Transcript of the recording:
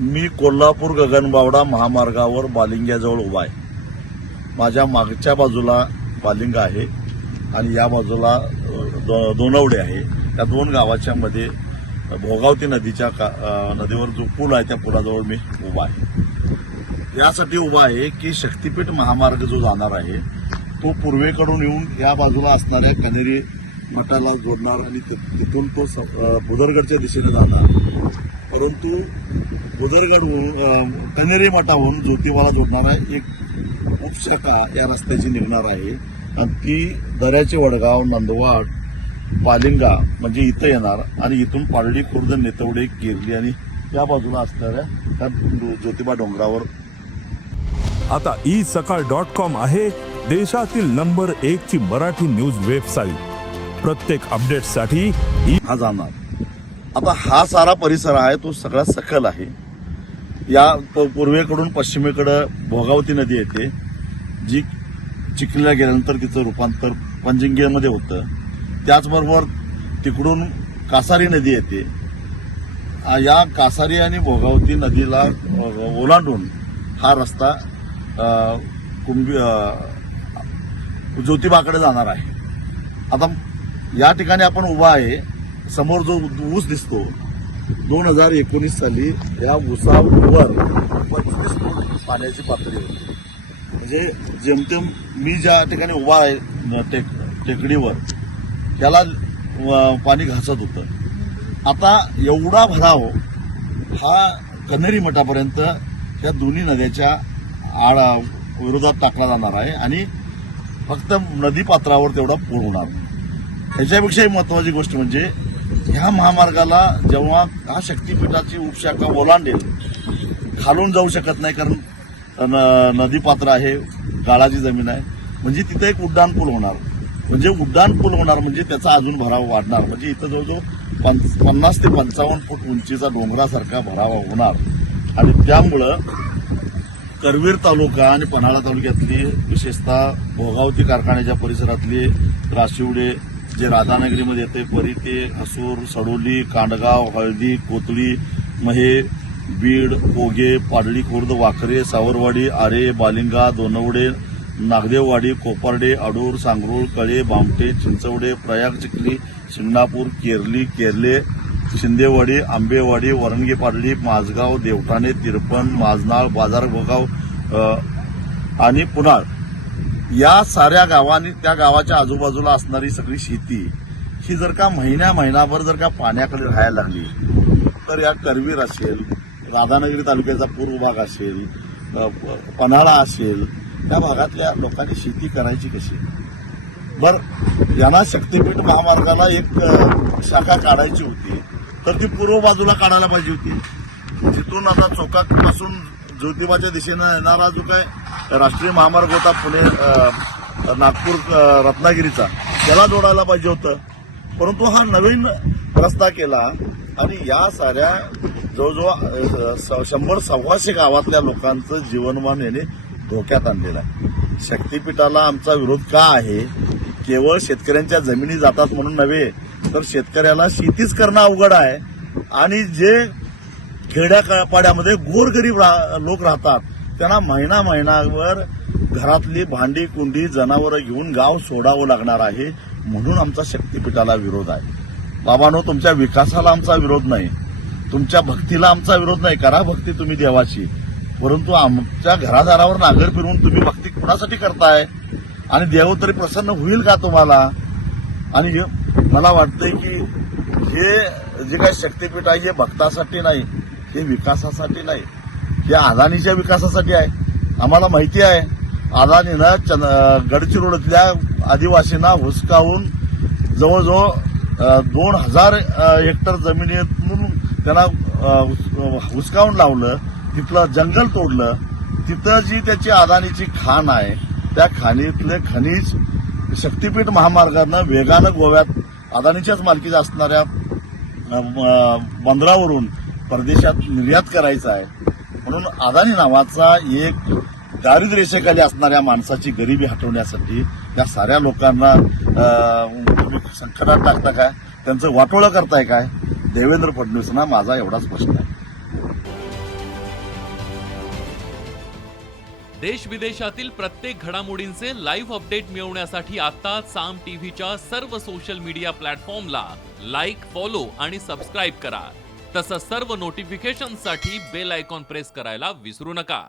मी कोल्हापूर गगनबावडा महामार्गावर बालिंग्याजवळ उभा आहे। माझ्या मागच्या बाजूला बालिंगा आहे आणि या बाजूला दोनवडे आहे। त्या दोन गावाच्या मध्ये भोगावती नदीवर जो पूल आहे त्या पुलाजवळ मी उभा आहे। यासाठी उभा आहे की शक्तीपीठ महामार्ग जो जाणार आहे तो पूर्वेकडून येऊन या बाजूला असणाऱ्या कनेरी मठाला जोडणार आणि तिथून तो बुदरगडच्या दिशेने जाणार, परंतु बुदरगडहून कनेरी मठाहून ज्योतिबाला जोडणारा एक उपशाखा या रस्त्याची निघणार आहे आणि ती दऱ्याचे वडगाव, नंदवाड, बालिंगा म्हणजे इथं येणार आणि इथून पारडी, खुर्द, नेतवडे, केरली आणि या बाजूला असणाऱ्या त्या ज्योतिबा डोंगरावर। आता isakal.com आहे देशातील नंबर 1 ची मराठी न्यूज वेबसाईट। प्रत्येक अपडेटसाठी हा जाणार। आता हा सारा परिसर आहे तो सगळा सखल आहे। या पूर्वेकडून पश्चिमेकडे भोगावती नदी येते, जी चिखलीला गेल्यानंतर तिचं रूपांतर पंजिंगेमध्ये होतं। त्याचबरोबर तिकडून कासारी नदी येते। या कासारी आणि भोगावती नदीला ओलांडून हा रस्ता ज्योतिबाकडे जाणार आहे। आता या ठिकाणी आपण उभा आहे, समोर जो ऊस दिसतो 2019 साली या ऊसावर 25 फूट पाण्याची पातळी होती। म्हणजे जेमतेम मी ज्या ठिकाणी उभा आहे टेकडीवर त्याला पाणी घासत होतं। आता एवढा भराव हा कनेरी मठापर्यंत या दोन्ही नद्याच्या विरोधात टाकला जाणार आहे आणि फक्त नदी पात्रावर तेवढा पूर होणार। ह्याच्यापेक्षाही महत्वाची गोष्ट म्हणजे ह्या महामार्गाला जेव्हा हा शक्तीपीठाची उपशाखा ओलांडेल, खालून जाऊ शकत नाही कारण नदी पात्र आहे, गाळाची जमीन आहे, म्हणजे तिथे एक उड्डाण पूल होणार। म्हणजे उड्डाण पूल होणार म्हणजे त्याचा अजून भराव वाढणार, म्हणजे इथं जवळजवळ 50 ते 55 फूट उंचीचा डोंगरासारखा भरावा होणार। आणि त्यामुळं करवीर तालुका आणि पन्हाळा तालुक्यातली विशेषतः भोगावती कारखान्याच्या परिसरातली राशिवडे जे राधानगरीमध्ये येते, परिते, हसूर, सडोली, कांडगाव, हळदी, कोथळी, महे, बीड, पोगे, पाडळी खुर्द, वाकरे, सावरवाडी, आरे, बालिंगा, दोनवडे, नागदेववाडी, कोपर्डे, अडूर, सांगरूळ, कळे, बामटे, चिंचवडे, प्रयाग, चिखली, शिंगणापूर, केरली, केरले, शिंदेवाडी, आंबेवाडी, वरणगे पाडळी, माझगाव, देवठाणे, तिरपण, माझनाळ, बाजार भोगाव आणि पुनाळ या साऱ्या गावांनी त्या गावाच्या आजूबाजूला असणारी सगळी शेती ही जर का महिनाभर जर का पाण्याकडे राहायला लागली तर या करवीर असेल, राधानगरी तालुक्याचा पूर्व भाग असेल, पन्हाळा असेल, त्या भागातल्या लोकांनी शेती करायची कशी? यांना शक्तीपीठ महामार्गाला एक शाखा काढायची होती तर ती पूर्व बाजूला काढायला पाहिजे होती। जिथून आता चौकापासून ज्योतिबाच्या दिशेनं येणारा जो काय राष्ट्रीय महामार्ग होता पुणे नागपूर रत्नागिरीचा, त्याला जोडायला पाहिजे होतं, परंतु हा नवीन रस्ता केला आणि या साऱ्या जवळजवळ 100-125 गावातल्या लोकांचं जीवनमान याने धोक्यात आणलेलं आहे। शक्तीपीठाला आमचा विरोध का आहे? केवळ शेतकऱ्यांच्या जमिनी जातात म्हणून नव्हे, तर शेतकऱ्याला शेतीच करणं अवघड आहे आणि जे खेड्यापाड्यामध्ये गोरगरीब लोक राहतात त्यांना महिनाभर घरातली भांडी कुंडी जनावरं घेऊन गाव सोडावं लागणार आहे। म्हणून आमचा शक्तीपीठाला विरोध आहे। बाबांनो, तुमच्या विकासाला आमचा विरोध नाही, तुमच्या भक्तीला आमचा विरोध नाही, करा भक्ती तुम्ही देवाची, परंतु आमच्या घरादारावर नागर फिरवून तुम्ही भक्ती कुणासाठी करताय आणि देव तरी प्रसन्न होईल का तुम्हाला? आणि मला वाटतंय की हे जे काही शक्तीपीठ आहे हे भक्तासाठी नाही, हे विकासासाठी नाही, हे अदानीच्या विकासासाठी आहे। आम्हाला माहिती आहे अदानीनं गडचिरोलीतल्या आदिवासींना हुसकावून जवळजवळ 2000 हेक्टर जमिनीतून त्यांना हुसकावून लावलं, तिथलं जंगल तोडलं, तिथं जी त्याची अदानीची खाण आहे त्या खाणीतले खनिज शक्तीपीठ महामार्गानं वेगानं गोव्यात अदानीच्याच मालकीच्या असणाऱ्या बंदरावरून परदेशात निर्यात करायचा आहे। म्हणून अदानी नावाचा एक दारिद्र्य रेषेखाली असणाऱ्या माणसाची गरिबी हटवण्यासाठी या साऱ्या लोकांना तुम्ही संकटात टाकता काय? त्यांचं वाटोळं करताय काय? देवेंद्र फडणवीसांना माझा एवढाच प्रश्न आहे। देश विदेशातील प्रत्येक घडामोडींचे लाईव्ह अपडेट मिळवण्यासाठी आता साम टीव्हीच्या सर्व सोशल मीडिया प्लॅटफॉर्मला लाईक, फॉलो आणि सबस्क्राईब करा. तसंच सर्व नोटिफिकेशनसाठी बेल आयकॉन प्रेस करायला विसरू नका.